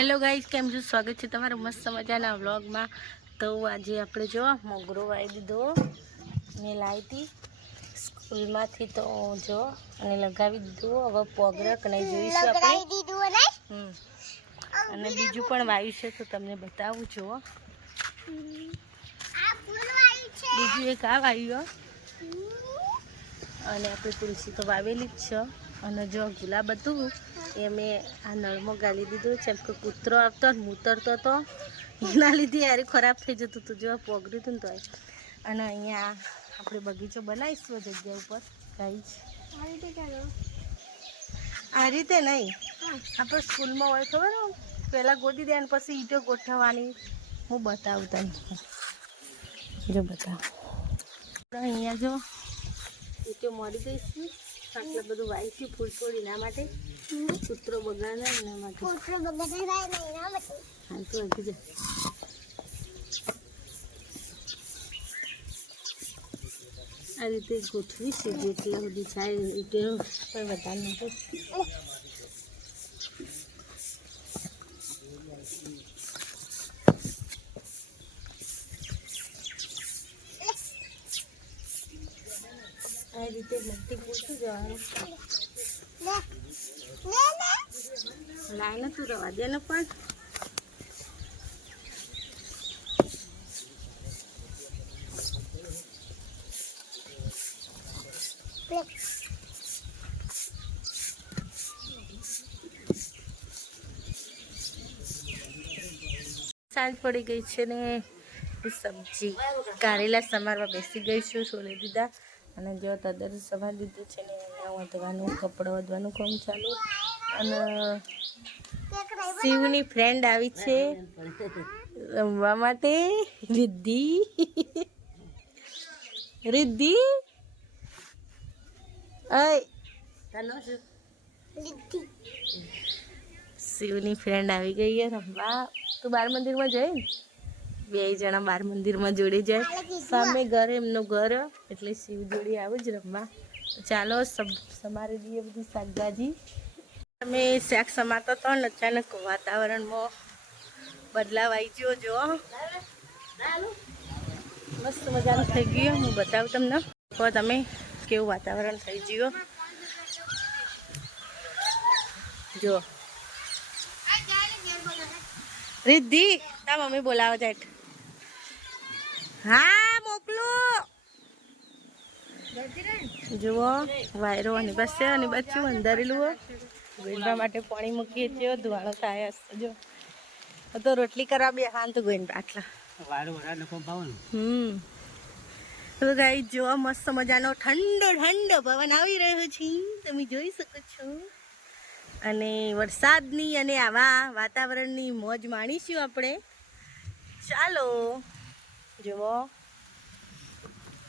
Hello guys, કેમ છો? સ્વાગત છે તમારું મસ્ત મજાના વ્લોગમાં. તો આજે આપણે જો મોગરો વાવી દીધો. મેં લાવી હતી સ્કૂલમાંથી, તો જો અને લગાવી દીધું. હવે પોગરક નહીં જોઈશું આપણે. અને બીજું પણ વાવ્યું છે તો તમને બતાવું છું. બીજું એક આ વાવ્યું અને આપણે તુલસી તો વાવેલી જ છે. અને જો ગુલાબ હતું એ મેં આ નળમાં ગાલી દીધું છે, કે કૂતરો આવતો ને મૂતરતો હતો એના લીધે યાર ખરાબ થઈ જતું હતું. જો પોગર્યું હતું ને તો. અને અહીંયા આપણે બગીચો બનાવીશું જગ્યા ઉપર. આ રીતે નહીં, આપણે સ્કૂલમાં હોય ખબર ને, પહેલાં ગોતી દે અને પછી ઈંટો ગોઠવવાની. હું બતાવું તમને, જો બતાવું. અહીંયા જો ઈંટો મળી દઈશું. આટલું બધું વાવીશું ફૂલ છોડ એના માટે, કૂતરો બગાડે એના માટે. હા તો હજી જ આ રીતે ગોઠવીશું જેટલા બધી થાય ઈંટો પણ વધારે નથી. આ રીતે બધી ગોઠવી જવાનું. લાઈને તું રવા દે ને પણ. સાંજ પડી ગઈ છે ને સબ્જી કારેલા સમારવા બેસી ગઈ છું. છોલે દીધા અને જો તદર સમારી દીધું છે ને અહીંયા વધવાનું કપડાં વધવાનું કામ ચાલુ. અને શિવની ફ્રેન્ડ આવી છે રમવા માટે, રિદ્ધિ. રિદ્ધિ શિવની ફ્રેન્ડ આવી ગઈ છે રમવા. તું બાર મંદિરમાં જઈ ને, બે જણા બાર મંદિરમાં જોડે જાય. સામે ઘર એમનું ઘર, એટલે શિવ જોડી આવું જ રમવા. ચાલો સમારી દઈએ બધી શાકભાજી. અમે શાક સમારતો હતો ને અચાનક વાતાવરણમાં બદલાવ આવી ગયો. જો મસ્ત મજાનું થઈ ગયું. હું બતાવું તમને તો તમે કેવું વાતાવરણ થઈ ગયું. જો રિદ્ધિ, તા મમ્મી બોલાવો જાય. હા મોકલું. જુઓ વાયરો અને પાસે અને બચ્ચું અંધારેલું. ગોઈનબા માટે પાણી મૂકીએ છીએ. ધુવાળો થાય જો તો રોટલી કરવા બે હાન તો ગોઈનબા આટલા તો ગાઈ જોવા મસ્ત મજાનો ઠંડો ઠંડો પવન આવી રહ્યો છે, તમે જોઈ શકો છો. અને વરસાદની અને આવા વાતાવરણની મોજ માણીશું આપણે. ચાલો જુઓ.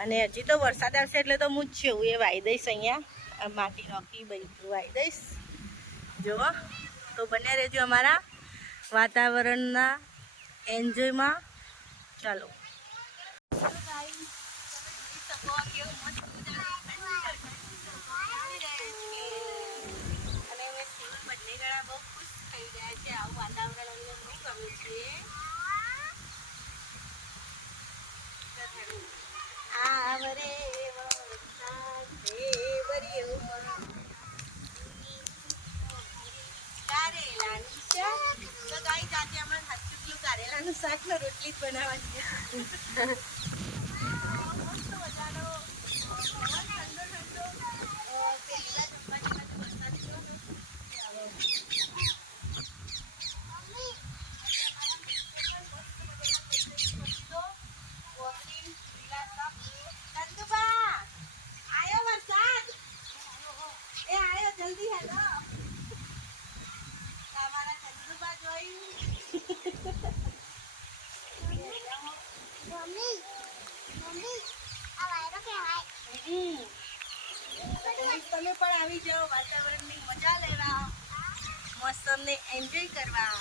અને હજી તો વરસાદ આવશે એટલે તો હું જ છું એ વાવી દઈશ. અહીંયા માટી નોખી બધું વાવી દઈશ. જુઓ તો બને રહેજો અમારા વાતાવરણના એન્જોયમાં. ચાલો. કારેલાનું શાક ને રોટલી જ બનાવવાની. તમે પણ આવી જાઓ વાતાવરણની મજા લેવા, મોસમને એન્જોય કરવા.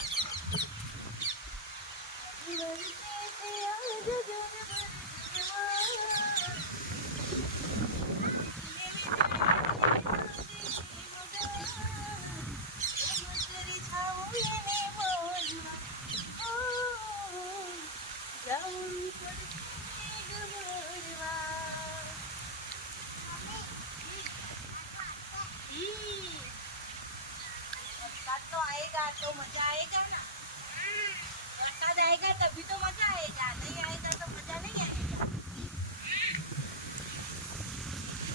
मजा आएगा ना, बरसात आएगा तभी तो मजा आएगा, नहीं आएगा तो मजा नहीं आएगा।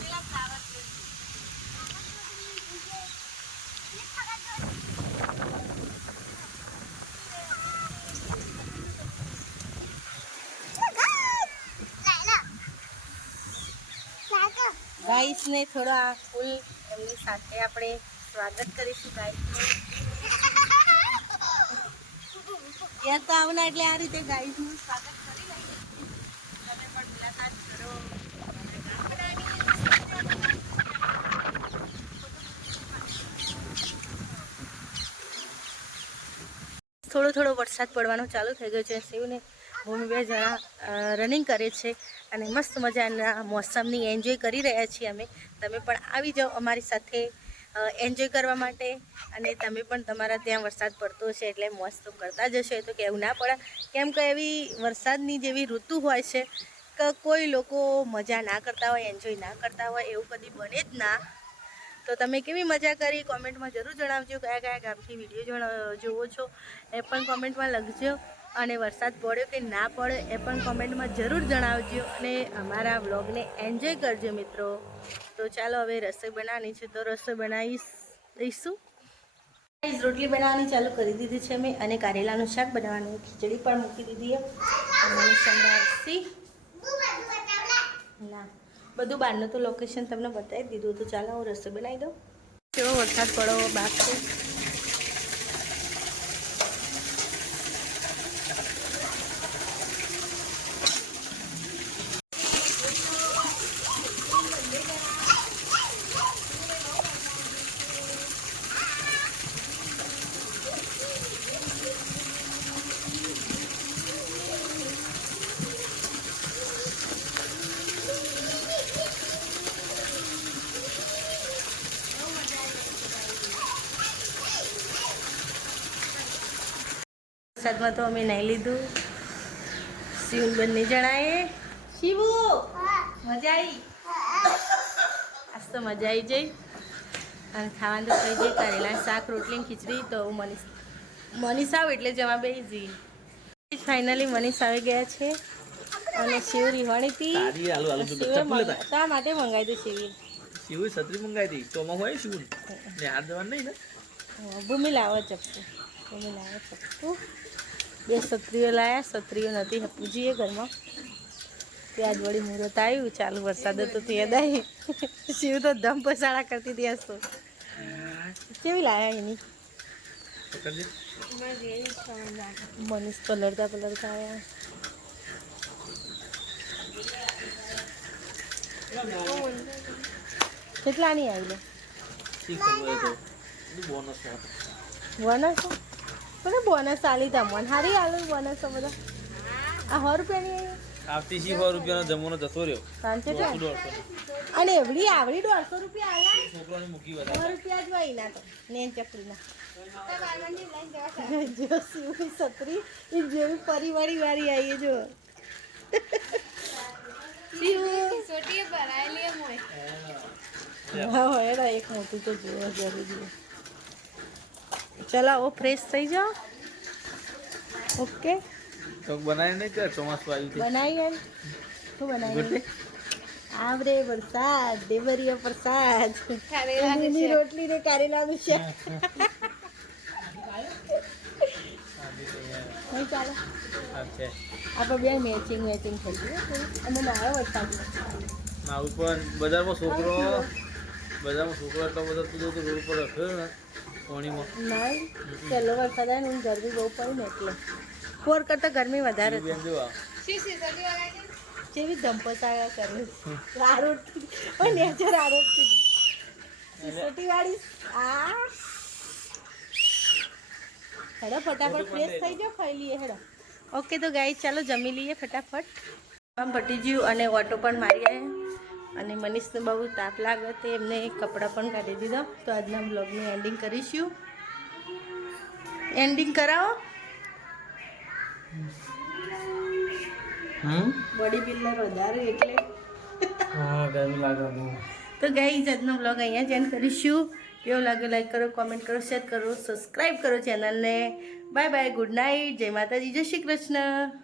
પેલા ફ્લાવર ગાઈસ ને થોડા ફૂલ એમની સાથે આપણે સ્વાગત કરીશું ગાઈસનું. ત્યાં તો આવના એટલે આ રીતે ગાઈસનું સ્વાગત કરી લઈએ. તમે પણ મુલાકાત કરો. થોડો થોડો વરસાદ પડવાનો ચાલુ થઈ ગયો છે. શિવને ભૂમિ 2 જણા રનિંગ કરે છે અને મસ્ત મજાના મોસમની એન્જોય કરી રહ્યા છીએ અમે. તમે પણ આવી જાઓ અમારી સાથે એન્જોય કરવા માટે. અને તમે પણ તમારા ત્યાં વરસાદ પડતો હશે એટલે મોજ તો કરતા જ હશો, એ તો કહેવું ના પડે. કેમ કે એવી વરસાદની જેવી ઋતુ હોય છે કે કોઈ લોકો મજા ના કરતા હોય, એન્જોય ના કરતા હોય, એવું કદી બને જ ના. તો તમે કેવી મજા કરી કોમેન્ટમાં જરૂર જણાવજો. કયા કયા ગામથી વિડીયો જોવો છો એ પણ કોમેન્ટમાં લખજો. અને વરસાદ પડ્યો કે ના પડ્યો એ પણ કોમેન્ટમાં જરૂર જણાવજો. અને અમારા વ્લોગને એન્જોય કરજો મિત્રો. તો ચાલો હવે રસોઈ બનાવવાની છે, તો રસોઈ બનાવી દઈશું. રોટલી બનાવવાની ચાલુ કરી દીધી છે મેં, અને કારેલાનું શાક બનાવવાનું, ખીચડી પણ મૂકી દીધી ના બધું બહારનું તો લોકેશન તમને બતાવી દીધું. તો ચાલો હું રસોઈ બનાવી દઉં. કેવો વરસાદ પડો બાપ છે. વરસાદમાં તો અમે નાહી લીધું. શિવ બંને જણાએ. શિવુ મજા આવી? આજ તો મજા આવી જઈ. અને ખાવાનું તો થઈ જાય કારેલા શાક, રોટલી, ખીચડી. તો મનીષ આવ એટલે જવા બેસી જઈએ. ફાઇનલી મનીષ આવી ગયા છે અને શિવ રીવાણી હતી. શા માટે મંગાવી દઉં શિવ? શિવ છત્રી મંગાવી હતી. ચોમાં હોય શિવ ને હાથ જવાનું નહીં ને. ભૂમિ લાવો ચપ્પુ. ભૂમિ લાવો ચપ્પુ. 2 છત્રીઓ લાયા. છત્રીઓ નથી પૂજીએ ઘરમાં. ત્યાં જ વળી મુહૂર્ત આવ્યું. ચાલુ વરસાદ હતો તે યાદ આવી. શિવ તો ધમ પસાડા કરતી હતી. હસતો કેવી લાયા એની? મનીષ પલળતા પલળતા આવ્યા. કેટલાની આવી લે? બોનસ મને બોનસ આલી તમને હારી આલુ બોનસ બધા. આ 100 રૂપિયાની આવતી 100 રૂપિયાનો જમવાનો જતો રહ્યો. અને એવડી આવડી 150 રૂપિયા આલા. છોકરાને મૂકી 100 રૂપિયા જ હોય ના તો નેન ચકરીના. જો શિવની છત્રી એ જેવી પરિવારી વાળી આવી જો. એડા એક મોટું તો જોવા જરૂરી. ચલો આવો ફ્રેશ થઈ જાઓ. ઓકે બનાવી નહીં કર ચોમાસું આવ્યું બનાવી યાર. શું બનાવી? આવરે વરસાદ, દેવરિયો પ્રસાદ, કારેલાની રોટલી ને કારેલાનું શાક. નહીં ચાલો આપણે બે મેચિંગ થઈ ગયું. અને મારો વરસાદ મારું પણ બજારમાં છોકરો એટલો બધો તું રોડ પર રખ્યો ને પાણીમાં. નહીં પહેલો વરસાદ આવે ને ગરમી બહુ પડી ને એટલે 4 કરતાં ગરમી વધારે જેવી ધંપસાયા કરે. રારોટથી પણ નેચર રારોટથી સિસોટી વાળી. આ હેડો ફટાફટ ફ્રેશ થઈ જાઓ, ખાઈ લઈએ હેડો. ઓકે તો ગાઈસ ચાલો જમી લઈએ ફટાફટ. કામ પટી ગયું અને ઓટો પણ મારી આવ્યા. અને મનીષને બહુ તાપ લાગે તે એમને કપડાં પણ કાઢી દીધા. તો આજના બ્લોગનું એન્ડિંગ કરીશું. એન્ડિંગ કરાવો. બોડી બિલ્ડર વધારે એટલે ગરમી લાગે. તો ગાઈસ આજનો બ્લોગ અહીંયા જ એન્ડ કરીશું. કેવો લાગ્યો લાઈક કરો, કોમેન્ટ કરો, શેર કરો, સબસ્ક્રાઈબ કરો ચેનલને. બાય બાય, ગુડ નાઇટ, જય માતાજી, જય શ્રી કૃષ્ણ.